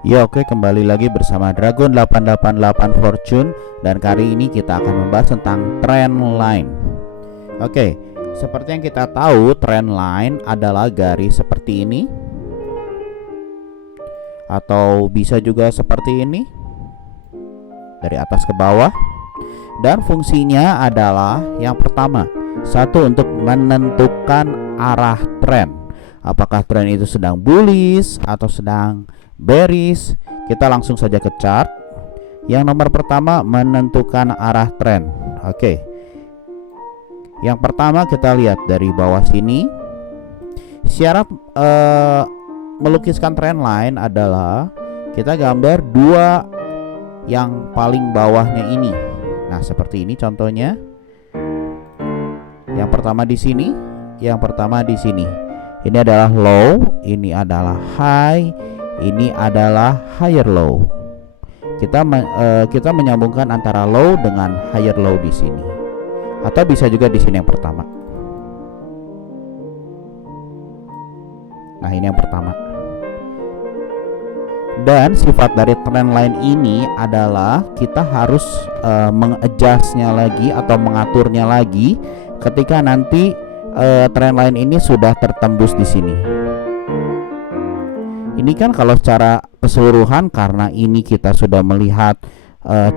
Ya oke, kembali lagi bersama Dragon 888 Fortune. Dan kali ini kita akan membahas tentang trend line. Oke, seperti yang kita tahu, trend line adalah garis seperti ini, atau bisa juga seperti ini, dari atas ke bawah. Dan fungsinya adalah yang pertama, satu, untuk menentukan arah tren. Apakah tren itu sedang bullish atau sedang bearish. Kita langsung saja ke chart. Yang nomor pertama, menentukan arah tren. Oke. Yang pertama kita lihat dari bawah sini. Syarat melukiskan trend line adalah kita gambar dua yang paling bawahnya ini. Nah, seperti ini contohnya. Yang pertama di sini, yang pertama di sini. Ini adalah low, ini adalah high, ini adalah higher low. Kita menyambungkan antara low dengan higher low di sini, atau bisa juga di sini yang pertama. Nah, ini yang pertama. Dan sifat dari trend line ini adalah kita harus mengadjustnya lagi atau mengaturnya lagi ketika nanti trend line ini sudah tertembus di sini. Ini kan kalau secara keseluruhan, karena ini kita sudah melihat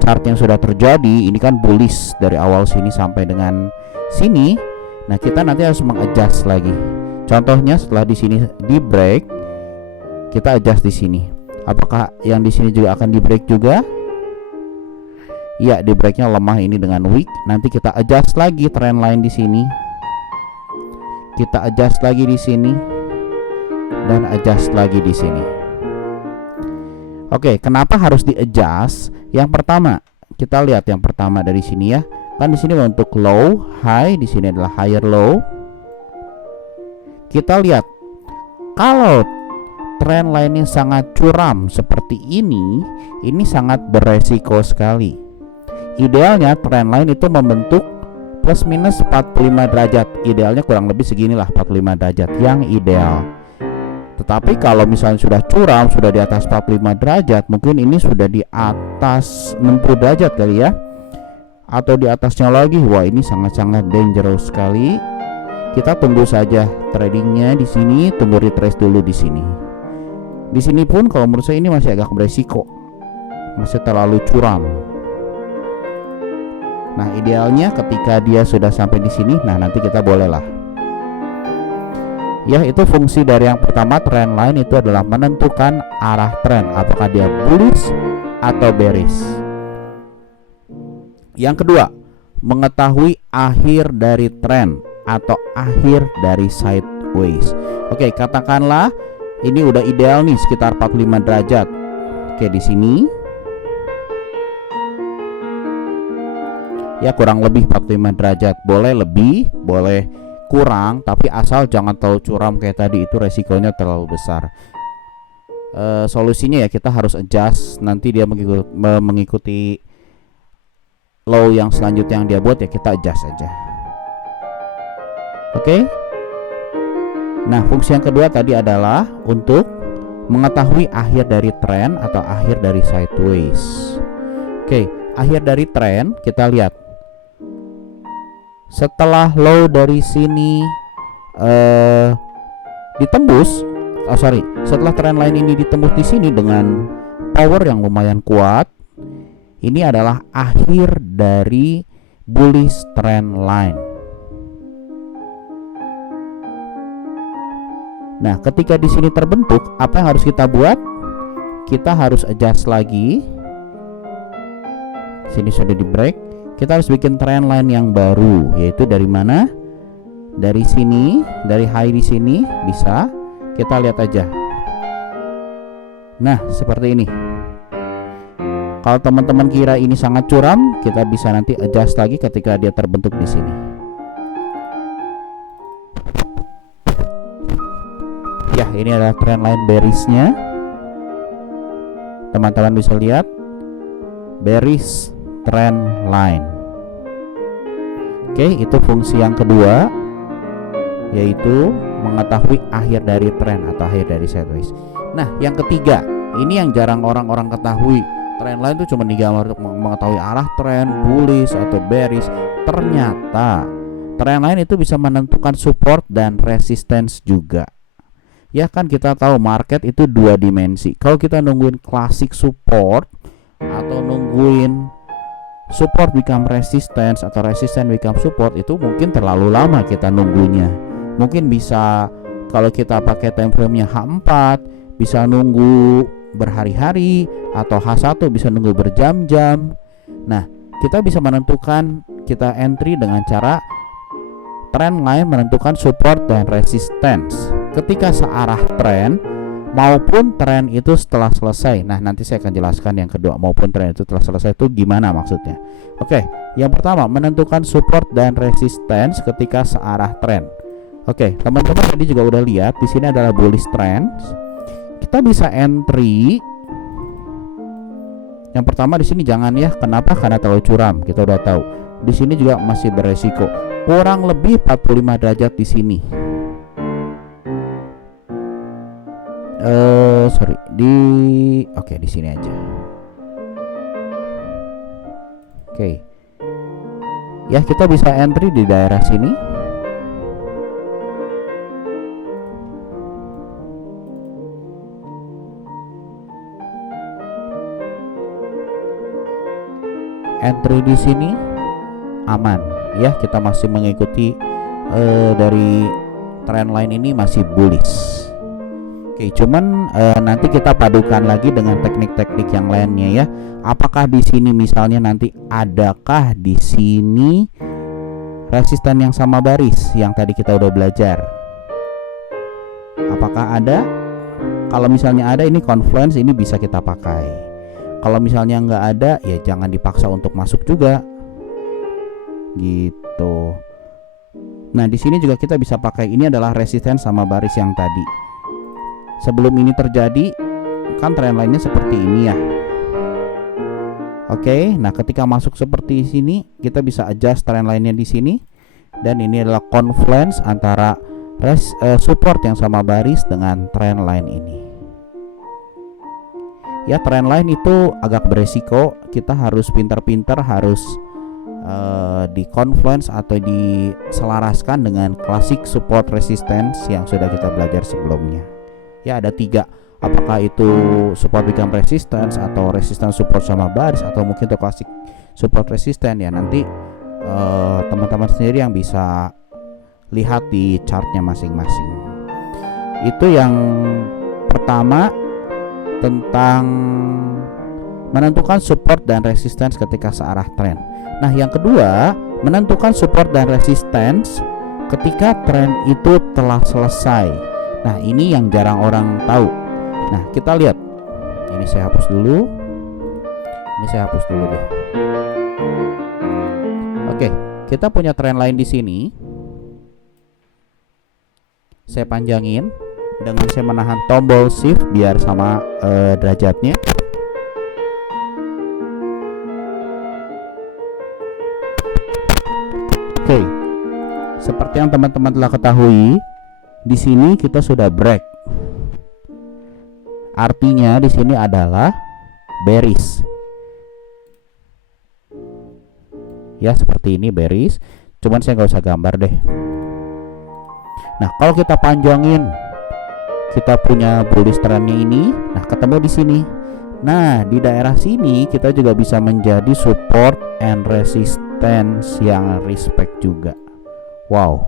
chart yang sudah terjadi, ini kan bullish dari awal sini sampai dengan sini. Nah, kita nanti harus mengadjust lagi. Contohnya setelah di sini di break, kita adjust di sini. Apakah yang di sini juga akan di break juga? Iya, di breaknya lemah ini dengan wick. Nanti kita adjust lagi trend line di sini. Kita adjust lagi di sini dan adjust lagi di sini. Oke, kenapa harus di adjust? Yang pertama, kita lihat yang pertama dari sini ya. Kan di sini untuk low, high, di sini adalah higher low. Kita lihat kalau trend line-nya sangat curam seperti ini sangat beresiko sekali. Idealnya trend line itu membentuk plus minus 45 derajat. Idealnya kurang lebih seginilah, 45 derajat yang ideal. Tetapi kalau misalnya sudah curam, sudah di atas 45 derajat, mungkin ini sudah di atas 60 derajat kali ya, atau di atasnya lagi. Wah, ini sangat-sangat dangerous sekali. Kita tunggu saja tradingnya di sini, tunggu retrace dulu di sini. Di sini pun kalau menurut saya ini masih agak beresiko, masih terlalu curam. Nah, idealnya ketika dia sudah sampai di sini, nah nanti kita bolehlah. Ya, itu fungsi dari yang pertama, trend line itu adalah menentukan arah tren, apakah dia bullish atau bearish. Yang kedua, mengetahui akhir dari tren atau akhir dari sideways. Oke, katakanlah ini udah ideal nih sekitar 45 derajat. Oke, di sini ya kurang lebih 45 derajat. Boleh lebih, boleh kurang, tapi asal jangan terlalu curam kayak tadi, itu resikonya terlalu besar. Solusinya ya kita harus adjust. Nanti dia mengikuti low yang selanjutnya yang dia buat, ya kita adjust aja. Oke. Nah, fungsi yang kedua tadi adalah untuk mengetahui akhir dari tren atau akhir dari sideways. Oke, akhir dari tren kita lihat. Setelah low dari sini ditembus, setelah trend line ini ditembus di sini dengan power yang lumayan kuat, ini adalah akhir dari bullish trend line. Nah, ketika di sini terbentuk, apa yang harus kita buat? Kita harus adjust lagi. Sini sudah di break. Kita harus bikin trend line yang baru, yaitu dari mana? Dari sini, dari high di sini bisa. Kita lihat aja. Nah, seperti ini. Kalau teman-teman kira ini sangat curam, kita bisa nanti adjust lagi ketika dia terbentuk di sini. Ya, ini adalah trend line bearish-nya. Teman-teman bisa lihat bearish trend line. Oke, itu fungsi yang kedua, yaitu mengetahui akhir dari tren atau akhir dari sideways. Nah, yang ketiga, Ini yang jarang orang-orang ketahui. Trendline itu cuma digambar untuk mengetahui arah tren, bullish atau bearish. Ternyata trendline itu bisa menentukan support dan resistance juga. Ya kan kita tahu market itu dua dimensi. Kalau kita nungguin classic support atau nungguin support become resistance atau resistance become support, itu mungkin terlalu lama kita nunggunya. Mungkin bisa kalau kita pakai time frame-nya H4 bisa nunggu berhari-hari, atau H1 bisa nunggu berjam-jam. Nah, kita bisa menentukan kita entry dengan cara trend line menentukan support dan resistance ketika searah tren maupun tren itu setelah selesai. Nah, nanti saya akan jelaskan yang kedua, maupun tren itu setelah selesai itu gimana maksudnya. Oke, yang pertama menentukan support dan resistance ketika searah tren. Oke, teman-teman tadi juga udah lihat di sini adalah bullish trends. Kita bisa entry. Yang pertama di sini jangan ya. Kenapa? Karena terlalu curam. Kita udah tahu. Di sini juga masih beresiko. Kurang lebih 45 derajat di sini. Oke, di sini aja. Oke. Ya, kita bisa entry di daerah sini. Entry di sini aman ya, kita masih mengikuti dari trendline ini masih bullish. Oke, cuman nanti kita padukan lagi dengan teknik-teknik yang lainnya ya. Apakah di sini misalnya nanti adakah di sini resisten yang sama baris yang tadi kita udah belajar? Apakah ada? Kalau misalnya ada, ini confluence, ini bisa kita pakai. Kalau misalnya nggak ada, ya jangan dipaksa untuk masuk juga, gitu. Nah, di sini juga kita bisa pakai, ini adalah resisten sama baris yang tadi. Sebelum ini terjadi, kan trend line-nya seperti ini ya. Oke, nah ketika masuk seperti sini, kita bisa adjust trend line-nya di sini. Dan ini adalah confluence antara support yang sama baris dengan trend line ini. Ya, trend line itu agak beresiko. Kita harus pintar-pintar, harus di confluence atau diselaraskan dengan classic support resistance yang sudah kita belajar sebelumnya. Ya, ada 3. Apakah itu support become resistance atau resistance support sama baris, atau mungkin itu classic support resistance ya. Nanti teman-teman sendiri yang bisa lihat di chartnya masing-masing. Itu yang pertama, tentang menentukan support dan resistance ketika searah tren. Nah, yang kedua, menentukan support dan resistance ketika tren itu telah selesai. Nah, ini yang jarang orang tahu. Nah, kita lihat. Ini saya hapus dulu. Deh. Oke, kita punya trend line di sini. Saya panjangin dengan saya menahan tombol shift biar sama derajatnya. Oke. Seperti yang teman-teman telah ketahui, di sini kita sudah break. Artinya di sini adalah bearish. Ya, seperti ini bearish. Cuman saya nggak usah gambar deh. Nah, kalau kita panjangin, kita punya bullish trendnya ini. Nah, ketemu di sini. Nah, di daerah sini kita juga bisa menjadi support and resistance yang respect juga. Wow.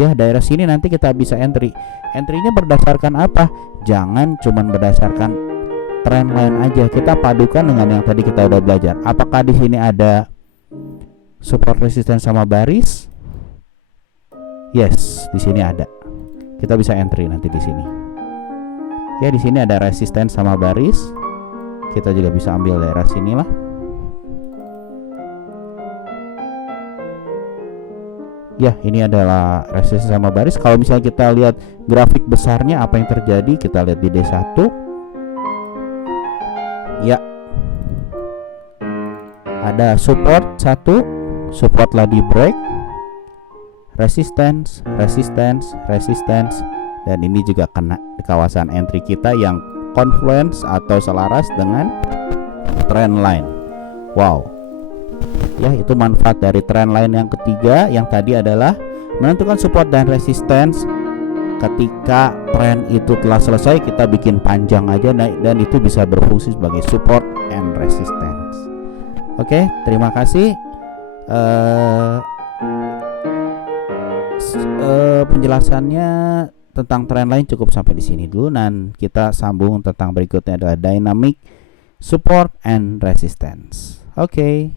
Ya, daerah sini nanti kita bisa entry. Entry-nya berdasarkan apa? Jangan cuman berdasarkan trend line aja. Kita padukan dengan yang tadi kita udah belajar. Apakah di sini ada support resistance sama baris? Yes, di sini ada. Kita bisa entry nanti di sini. Ya, di sini ada resistance sama baris. Kita juga bisa ambil daerah sinilah. Ya, ini adalah resistance sama baris. Kalau misalnya kita lihat grafik besarnya apa yang terjadi, kita lihat di D1. Ya. Ada support 1, support lagi break. Resistance, dan ini juga kena di kawasan entry kita yang confluence atau selaras dengan trend line. Wow. Ya, itu manfaat dari trend line yang ketiga. Yang tadi adalah menentukan support dan resistance. Ketika tren itu telah selesai, kita bikin panjang aja dan itu bisa berfungsi sebagai support and resistance. Oke, terima kasih. Penjelasannya tentang trend line cukup sampai di sini dulu, dan kita sambung tentang berikutnya adalah dynamic support and resistance. Oke.